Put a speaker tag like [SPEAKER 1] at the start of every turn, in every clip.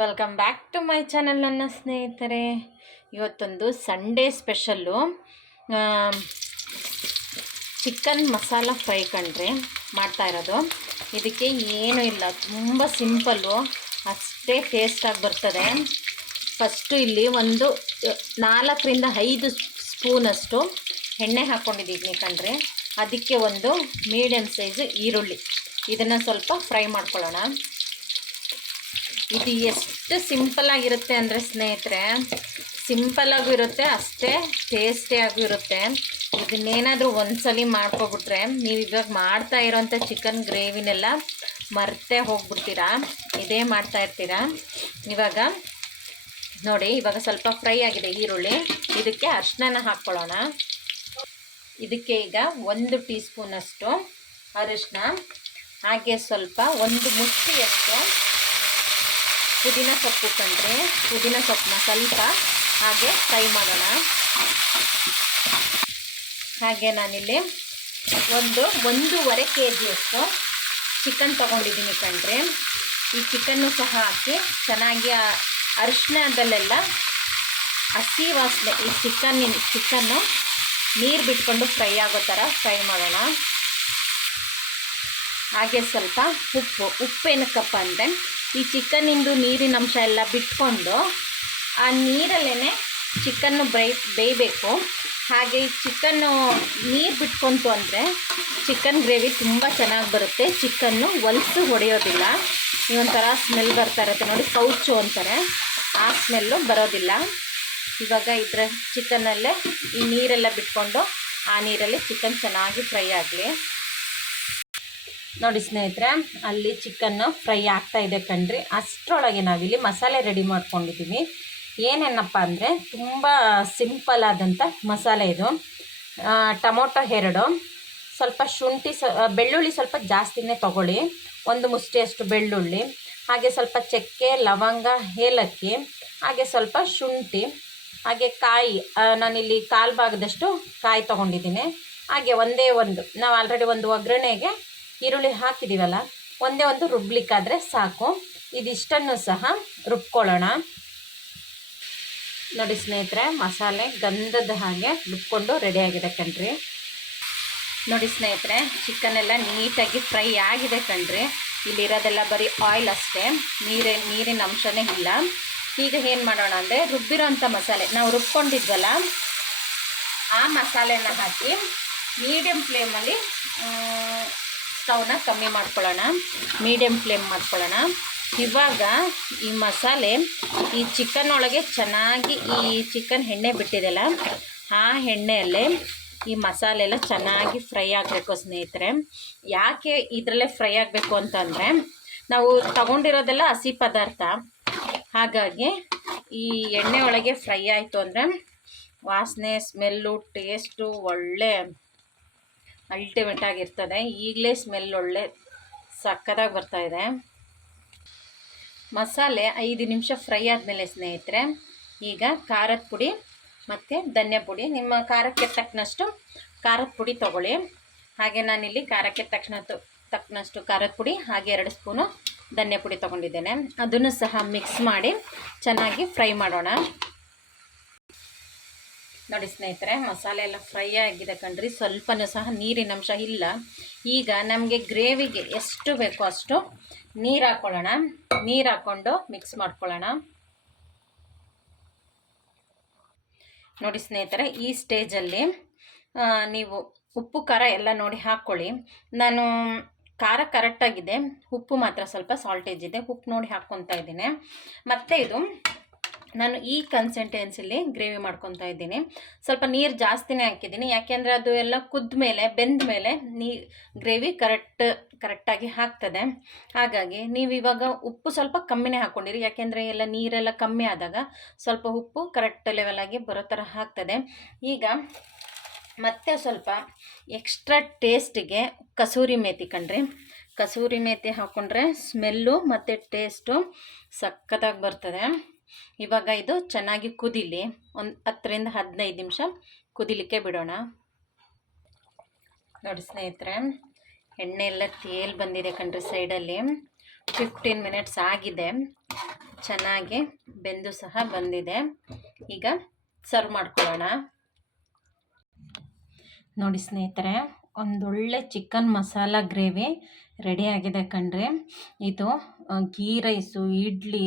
[SPEAKER 1] Welcome back to my channel ನನ್ನ ಸ್ನೇಹಿತರೆ. ಇವತ್ತೊಂದು Sunday special chicken masala fry ಕಣ್ರಿ, ಮಾಡ್ತಾ ಇರೋದು. ಇದಕ್ಕೆ ಏನೂ ಇಲ್ಲ, ತುಂಬ ಸಿಂಪಲ್ಲು ಅಷ್ಟೇ ಟೇಸ್ಟಾಗಿ ಬರ್ತದೆ. ಫಸ್ಟು ಇಲ್ಲಿ ಒಂದು ನಾಲ್ಕರಿಂದ ಐದು ಸ್ಪೂನಷ್ಟು ಎಣ್ಣೆ ಹಾಕ್ಕೊಂಡಿದ್ದೀನಿ ಕಣ್ರಿ. ಅದಕ್ಕೆ ಒಂದು ಮೀಡಿಯಮ್ ಸೈಜು ಈರುಳ್ಳಿ. ಇದನ್ನು ಸ್ವಲ್ಪ ಫ್ರೈ ಮಾಡ್ಕೊಳ್ಳೋಣ. ಇದು ಎಷ್ಟು ಸಿಂಪಲ್ ಆಗಿರುತ್ತೆ ಅಂದರೆ ಸ್ನೇಹಿತರೆ, ಸಿಂಪಲ್ ಆಗೂ ಇರುತ್ತೆ, ಅಷ್ಟೇ ಟೇಸ್ಟಿಯಾಗೂ ಇರುತ್ತೆ. ಇದನ್ನೇನಾದರೂ ಒಂದ್ಸಲಿ ಮಾಡ್ಕೊಬಿಟ್ರೆ, ನೀವು ಇವಾಗ ಮಾಡ್ತಾ ಇರೋಂಥ ಚಿಕನ್ ಗ್ರೇವಿನೆಲ್ಲ ಮರ್ತೇ ಹೋಗ್ಬಿಡ್ತೀರಾ? ಇದೇ ಮಾಡ್ತಾ ಇರ್ತೀರಾ? ಇವಾಗ ನೋಡಿ, ಇವಾಗ ಸ್ವಲ್ಪ ಫ್ರೈ ಆಗಿದೆ ಈರುಳ್ಳಿ. ಇದಕ್ಕೆ ಅರ್ಶಿನ ಹಾಕ್ಕೊಳ್ಳೋಣ. ಇದಕ್ಕೆ ಈಗ ಒಂದು ಟೀ ಸ್ಪೂನಷ್ಟು ಅರಿಶಿನ ಹಾಗೆ ಸ್ವಲ್ಪ ಒಂದು ಮುಷ್ಟಿಯಷ್ಟು ಪುದೀನ ಸೊಪ್ಪು ಕಂಡ್ರೆ ಪುದೀನ ಸೊಪ್ಪನ್ನ ಸ್ವಲ್ಪ ಹಾಗೆ ಫ್ರೈ ಮಾಡೋಣ. ಹಾಗೆ ನಾನಿಲ್ಲಿ ಒಂದು, ಒಂದೂವರೆ ಕೆ ಜಿಯಷ್ಟು ಚಿಕನ್ ತೊಗೊಂಡಿದ್ದೀನಿ ಕಂಡ್ರೆ. ಈ ಚಿಕನ್ನು ಸಹ ಹಾಕಿ ಚೆನ್ನಾಗಿ ಅರಿಶಿನದಲ್ಲೆಲ್ಲ ಹಸಿ ವಾಸನೆ, ಈ ಚಿಕನ್ನಿನ ಚಿಕನ್ನು ನೀರು ಬಿಟ್ಕೊಂಡು ಫ್ರೈ ಆಗೋ ಥರ ಫ್ರೈ ಮಾಡೋಣ. ಹಾಗೆ ಸ್ವಲ್ಪ ಉಪ್ಪು ಉಪ್ಪು ಏನಕ್ಕಪ್ಪ ಅಂದರೆ ಈ ಚಿಕನ್ನಿಂದು ನೀರಿನ ಅಂಶ ಎಲ್ಲ ಬಿಟ್ಕೊಂಡು ಆ ನೀರಲ್ಲೇ ಚಿಕನ್ನು ಬೈ ಬೇಯಬೇಕು. ಹಾಗೆ ಈ ಚಿಕನ್ನು ನೀರು ಬಿಟ್ಕೊಂತು ಅಂದರೆ ಚಿಕನ್ ಗ್ರೇವಿ ತುಂಬ ಚೆನ್ನಾಗಿ ಬರುತ್ತೆ. ಚಿಕನ್ನು ಹೊಲಸು ಹೊಡೆಯೋದಿಲ್ಲ. ಈ ಒಂಥರ ಸ್ಮೆಲ್ ಬರ್ತಾ ಇರುತ್ತೆ ನೋಡಿ, ಕೌಚು ಅಂತಾರೆ. ಆ ಸ್ಮೆಲ್ಲು ಬರೋದಿಲ್ಲ. ಇವಾಗ ಇದರ ಚಿಕನ್ನಲ್ಲೇ ಈ ನೀರೆಲ್ಲ ಬಿಟ್ಕೊಂಡು ಆ ನೀರಲ್ಲಿ ಚಿಕನ್ ಚೆನ್ನಾಗಿ ಫ್ರೈ ಆಗಲಿ. ನೋಡಿ ಸ್ನೇಹಿತರೆ, ಅಲ್ಲಿ ಚಿಕನ್ನು ಫ್ರೈ ಆಗ್ತಾ ಇದೆ ಕಣ್ರಿ. ಅಷ್ಟರೊಳಗೆ ನಾವಿಲ್ಲಿ ಮಸಾಲೆ ರೆಡಿ ಮಾಡ್ಕೊಂಡಿದ್ದೀವಿ ಏನೇನಪ್ಪ ಅಂದರೆ, ತುಂಬ ಸಿಂಪಲ್ ಆದಂಥ ಮಸಾಲೆ ಇದು. ಟೊಮೊಟೊ ಎರಡು, ಸ್ವಲ್ಪ ಶುಂಠಿ ಸ ಬೆಳ್ಳುಳ್ಳಿ ಸ್ವಲ್ಪ ಜಾಸ್ತಿನೇ ತಗೊಳ್ಳಿ. ಒಂದು ಮುಷ್ಟಿಯಷ್ಟು ಬೆಳ್ಳುಳ್ಳಿ, ಹಾಗೆ ಸ್ವಲ್ಪ ಚಕ್ಕೆ, ಲವಂಗ, ಏಲಕ್ಕಿ, ಹಾಗೆ ಸ್ವಲ್ಪ ಶುಂಠಿ, ಹಾಗೆ ಕಾಯಿ ನಾನಿಲ್ಲಿ ಕಾಲು ಭಾಗದಷ್ಟು ಕಾಯಿ ತೊಗೊಂಡಿದ್ದೀನಿ. ಹಾಗೆ ಒಂದೇ ಒಂದು, ನಾವು ಆಲ್ರೆಡಿ ಒಂದು ಒಗ್ಗರಣೆಗೆ ಈರುಳ್ಳಿ ಹಾಕಿದ್ದೀವಲ್ಲ ಒಂದೇ ಒಂದು ರುಬ್ಲಿಕ್ಕಾದರೆ ಸಾಕು. ಇದಿಷ್ಟನ್ನು ಸಹ ರುಬ್ಕೊಳ್ಳೋಣ. ನೋಡಿ ಸ್ನೇಹಿತರೆ, ಮಸಾಲೆ ಗಂಧದ ಹಾಗೆ ರುಬ್ಕೊಂಡು ರೆಡಿಯಾಗಿದೆ ಕಣ್ರಿ. ನೋಡಿ ಸ್ನೇಹಿತರೆ ಚಿಕನ್ ಎಲ್ಲ ನೀಟಾಗಿ ಫ್ರೈ ಆಗಿದೆ ಕಣ್ರಿ. ಇಲ್ಲಿರೋದೆಲ್ಲ ಬರೀ ಆಯಿಲ್ ಅಷ್ಟೇ, ನೀರೇ, ನೀರಿನ ಅಂಶನೇ ಇಲ್ಲ. ಈಗ ಏನು ಮಾಡೋಣ ಅಂದರೆ, ರುಬ್ಬಿರೋಂಥ ಮಸಾಲೆ, ನಾವು ರುಬ್ಕೊಂಡಿದ್ವಲ್ಲ, ಆ ಮಸಾಲೆನ ಹಾಕಿ ಮೀಡಿಯಮ್ ಫ್ಲೇಮಲ್ಲಿ ಸ್ಟವ್ನ ಕಮ್ಮಿ ಮಾಡ್ಕೊಳ್ಳೋಣ. ಮೀಡಿಯಮ್ ಫ್ಲೇಮ್ ಮಾಡ್ಕೊಳ್ಳೋಣ. ಇವಾಗ ಈ ಮಸಾಲೆ ಈ ಚಿಕನ್ ಒಳಗೆ ಚೆನ್ನಾಗಿ ಈ ಚಿಕನ್ ಎಣ್ಣೆ ಬಿಟ್ಟಿದೆಯಲ್ಲ, ಆ ಎಣ್ಣೆಯಲ್ಲೇ ಈ ಮಸಾಲೆ ಎಲ್ಲ ಚೆನ್ನಾಗಿ ಫ್ರೈ ಆಗಬೇಕು ಸ್ನೇಹಿತರೆ. ಯಾಕೆ ಇದರಲ್ಲೇ ಫ್ರೈ ಆಗಬೇಕು ಅಂತಂದರೆ, ನಾವು ತಗೊಂಡಿರೋದೆಲ್ಲ ಹಸಿ ಪದಾರ್ಥ. ಹಾಗಾಗಿ ಈ ಎಣ್ಣೆ ಒಳಗೆ ಫ್ರೈ ಆಯಿತು ಅಂದರೆ ವಾಸನೆ, ಸ್ಮೆಲ್ಲು, ಟೇಸ್ಟು ಒಳ್ಳೆ ಅಲ್ಟಿಮೇಟ್ ಆಗಿರ್ತದೆ. ಈಗಲೇ ಸ್ಮೆಲ್ ಒಳ್ಳೆ ಬರ್ತಾ ಇದೆ. ಮಸಾಲೆ ಐದು ನಿಮಿಷ ಫ್ರೈ ಆದಮೇಲೆ ಸ್ನೇಹಿತರೆ, ಈಗ ಖಾರದ ಪುಡಿ ಮತ್ತು ಧನ್ಯ ಪುಡಿ. ನಿಮ್ಮ ಖಾರಕ್ಕೆ ತಕ್ಕನಷ್ಟು ಖಾರದ ಪುಡಿ ತೊಗೊಳ್ಳಿ. ಹಾಗೆ ನಾನಿಲ್ಲಿ ಖಾರಕ್ಕೆ ತಕ್ಷಣ ತಕ್ಕನಷ್ಟು ಖಾರದ ಪುಡಿ, ಹಾಗೆ ಎರಡು ಸ್ಪೂನು ಧನ್ಯ ಪುಡಿ ತೊಗೊಂಡಿದ್ದೇನೆ. ಅದನ್ನು ಸಹ ಮಿಕ್ಸ್ ಮಾಡಿ ಚೆನ್ನಾಗಿ ಫ್ರೈ ಮಾಡೋಣ. ನೋಡಿ ಸ್ನೇಹಿತರೆ, ಮಸಾಲೆ ಎಲ್ಲ ಫ್ರೈ ಆಗಿದೆ ಕಣ್ರಿ. ಸ್ವಲ್ಪನೂ ಸಹ ನೀರಿನ ಅಂಶ ಇಲ್ಲ. ಈಗ ನಮಗೆ ಗ್ರೇವಿಗೆ ಎಷ್ಟು ಬೇಕೋ ಅಷ್ಟು ನೀರು ಹಾಕ್ಕೊಳ್ಳೋಣ ನೀರು ಹಾಕ್ಕೊಂಡು ಮಿಕ್ಸ್ ಮಾಡ್ಕೊಳ್ಳೋಣ. ನೋಡಿ ಸ್ನೇಹಿತರೆ, ಈ ಸ್ಟೇಜಲ್ಲಿ ನೀವು ಉಪ್ಪು, ಖಾರ ಎಲ್ಲ ನೋಡಿ ಹಾಕ್ಕೊಳ್ಳಿ ನಾನು ಖಾರ ಕರೆಕ್ಟಾಗಿದೆ ಉಪ್ಪು ಮಾತ್ರ ಸ್ವಲ್ಪ ಸಾಲ್ಟೇಜ್ ಇದೆ. ಉಪ್ಪು ನೋಡಿ ಹಾಕ್ಕೊತಾ ಇದ್ದೀನಿ. ಮತ್ತು ಇದು ನಾನು ಈ ಕನ್ಸಿಸ್ಟೆನ್ಸಿಲಿ ಗ್ರೇವಿ ಮಾಡ್ಕೊತಾ ಇದ್ದೀನಿ. ಸ್ವಲ್ಪ ನೀರು ಜಾಸ್ತಿನೇ ಹಾಕಿದ್ದೀನಿ. ಯಾಕೆಂದರೆ ಅದು ಎಲ್ಲ ಕುದ್ದ ಮೇಲೆ, ಬೆಂದ ಮೇಲೆ ನೀ, ಗ್ರೇವಿ ಕರೆಕ್ಟ್, ಕರೆಕ್ಟಾಗಿ ಹಾಕ್ತದೆ ಹಾಗಾಗಿ ನೀವು ಇವಾಗ ಉಪ್ಪು ಸ್ವಲ್ಪ ಕಮ್ಮಿನೇ ಹಾಕ್ಕೊಂಡಿರಿ ಯಾಕೆಂದರೆ ಎಲ್ಲ ನೀರೆಲ್ಲ ಕಮ್ಮಿ ಆದಾಗ ಸ್ವಲ್ಪ ಉಪ್ಪು ಕರೆಕ್ಟ್ ಲೆವೆಲಾಗಿ ಬರೋ ಥರ ಹಾಕ್ತದೆ ಈಗ ಮತ್ತೆ ಸ್ವಲ್ಪ ಎಕ್ಸ್ಟ್ರಾ ಟೇಸ್ಟಿಗೆ ಕಸೂರಿ ಮೇಥಿ ಕಣ್ರಿ ಕಸೂರಿ ಮೇತಿ ಹಾಕ್ಕೊಂಡ್ರೆ ಸ್ಮೆಲ್ಲು ಮತ್ತು ಟೇಸ್ಟು ಸಖತ್ತಾಗಿ ಬರ್ತದೆ. ಇವಾಗ ಇದು ಚೆನ್ನಾಗಿ ಕುದಿಲಿ. ಒಂದು ಹತ್ತರಿಂದ ಹದಿನೈದು ನಿಮಿಷ ಕುದಿಲಿಕ್ಕೆ ಬಿಡೋಣ. ನೋಡಿ ಸ್ನೇಹಿತರೆ ಎಣ್ಣೆ ಎಲ್ಲ ತೇಲ್ ಬಂದಿದೆ ಕಣ್ರಿ ಸೈಡಲ್ಲಿ. ಫಿಫ್ಟೀನ್ ಮಿನಿಟ್ಸ್ ಆಗಿದೆ. ಚೆನ್ನಾಗಿ ಬೆಂದು ಸಹ ಬಂದಿದೆ. ಈಗ ಸರ್ವ್ ಮಾಡ್ಕೊಳ್ಳೋಣ. ನೋಡಿ ಸ್ನೇಹಿತರೆ, ಒಂದೊಳ್ಳೆ ಚಿಕನ್ ಮಸಾಲ ಗ್ರೇವಿ ರೆಡಿ ಆಗಿದೆ ಕಣ್ರಿ. ಇದು ಗೀ ರೈಸು, ಇಡ್ಲಿ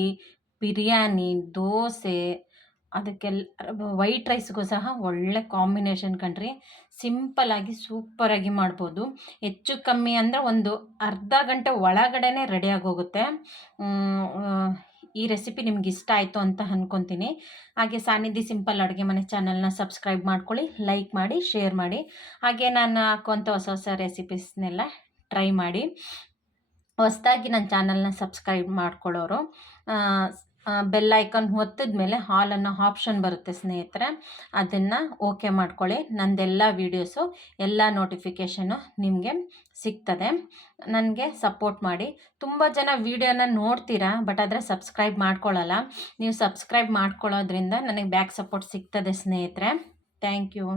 [SPEAKER 1] ಬಿರಿಯಾನಿ, ದೋಸೆ ಅದಕ್ಕೆಲ್ಲ ವೈಟ್ ರೈಸ್ಗೂ ಸಹ ಒಳ್ಳೆ ಕಾಂಬಿನೇಷನ್ ಕಣ್ರಿ. ಸಿಂಪಲ್ಲಾಗಿ ಸೂಪರಾಗಿ ಮಾಡ್ಬೋದು. ಹೆಚ್ಚು ಕಮ್ಮಿ ಅಂದರೆ ಒಂದು ಅರ್ಧ ಗಂಟೆ ಒಳಗಡೆನೆ ರೆಡಿಯಾಗಿ ಹೋಗುತ್ತೆ ಈ ರೆಸಿಪಿ ನಿಮ್ಗೆ ಇಷ್ಟ ಆಯಿತು ಅಂತ ಅಂದ್ಕೊತೀನಿ ಹಾಗೆ ಸಾನಿಧಿ ಸಿಂಪಲ್ ಅಡುಗೆ ಮನೆ ಚಾನಲ್ನ ಸಬ್ಸ್ಕ್ರೈಬ್ ಮಾಡ್ಕೊಳ್ಳಿ, ಲೈಕ್ ಮಾಡಿ, ಶೇರ್ ಮಾಡಿ. ಹಾಗೆ ನಾನು ಹಾಕುವಂಥ ಹೊಸ ಹೊಸ ರೆಸಿಪೀಸ್ನೆಲ್ಲ ಟ್ರೈ ಮಾಡಿ. ಹೊಸದಾಗಿ ನನ್ನ ಚಾನಲ್ನ ಸಬ್ಸ್ಕ್ರೈಬ್ ಮಾಡ್ಕೊಳ್ಳೋರು ಬೆಲ್ ಐಕನ್ ಒತ್ತಿದ ಮೇಲೆ ಹಾಲ್ ಅನ್ನೋ ಆಪ್ಷನ್ ಬರುತ್ತೆ ಸ್ನೇಹಿತರೆ. ಅದನ್ನು ಓಕೆ ಮಾಡ್ಕೊಳ್ಳಿ. ನಂದೆಲ್ಲ ವೀಡಿಯೋಸು ಎಲ್ಲ ನೋಟಿಫಿಕೇಷನು ನಿಮಗೆ ಸಿಗ್ತದೆ. ನನಗೆ ಸಪೋರ್ಟ್ ಮಾಡಿ. ತುಂಬ ಜನ ವೀಡಿಯೋನ ನೋಡ್ತೀರಾ ಬಟ್ ಆದರೆ ಸಬ್ಸ್ಕ್ರೈಬ್ ಮಾಡ್ಕೊಳ್ಳಲ್ಲ ನೀವು ಸಬ್ಸ್ಕ್ರೈಬ್ ಮಾಡ್ಕೊಳ್ಳೋದ್ರಿಂದ ನನಗೆ ಬ್ಯಾಕ್ ಸಪೋರ್ಟ್ ಸಿಗ್ತದೆ ಸ್ನೇಹಿತರೆ. Thank you